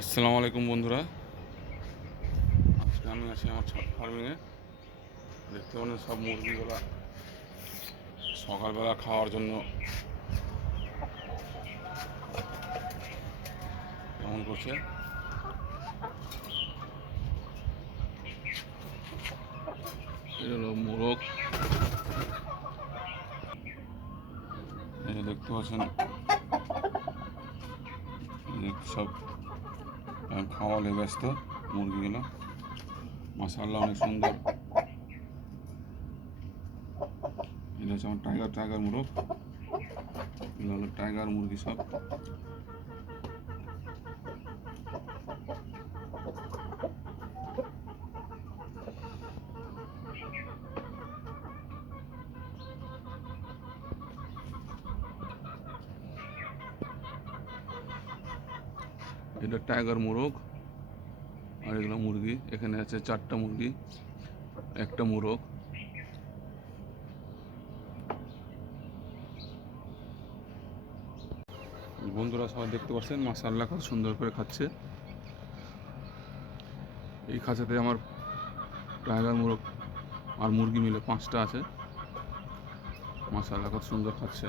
আসসালামু আলাইকুম বন্ধুরা। আজকে আমি আছি আমার ছাদ ফার্মিংয়ে। দেখতে পারেন সব মুরগিগুলা সকালবেলা খাওয়ার জন্য কেমন করছে। এই হলো মোরগ, এই যে দেখতে পাচ্ছেন সব খাওয়ালে ব্যস্ত মুরগিগুলো। মাশাআল্লাহ অনেক সুন্দর। এটা হচ্ছে আমার টাইগার মোরগ। এগুলো হলো টাইগার মুরগি সব। এটা টাইগার মোরগ আর এগুলো মুরগি। এখানে আছে 4টা মুরগি, একটা মোরগ। বন্ধুরা সবাই দেখতে পাচ্ছেন মাশাআল্লাহ কত সুন্দর করে খাচ্ছে। এই খাঁচাতে আমার টাইগার মোরগ আর মুরগি মিলে 5টা আছে। মাশাআল্লাহ কত সুন্দর খাচ্ছে।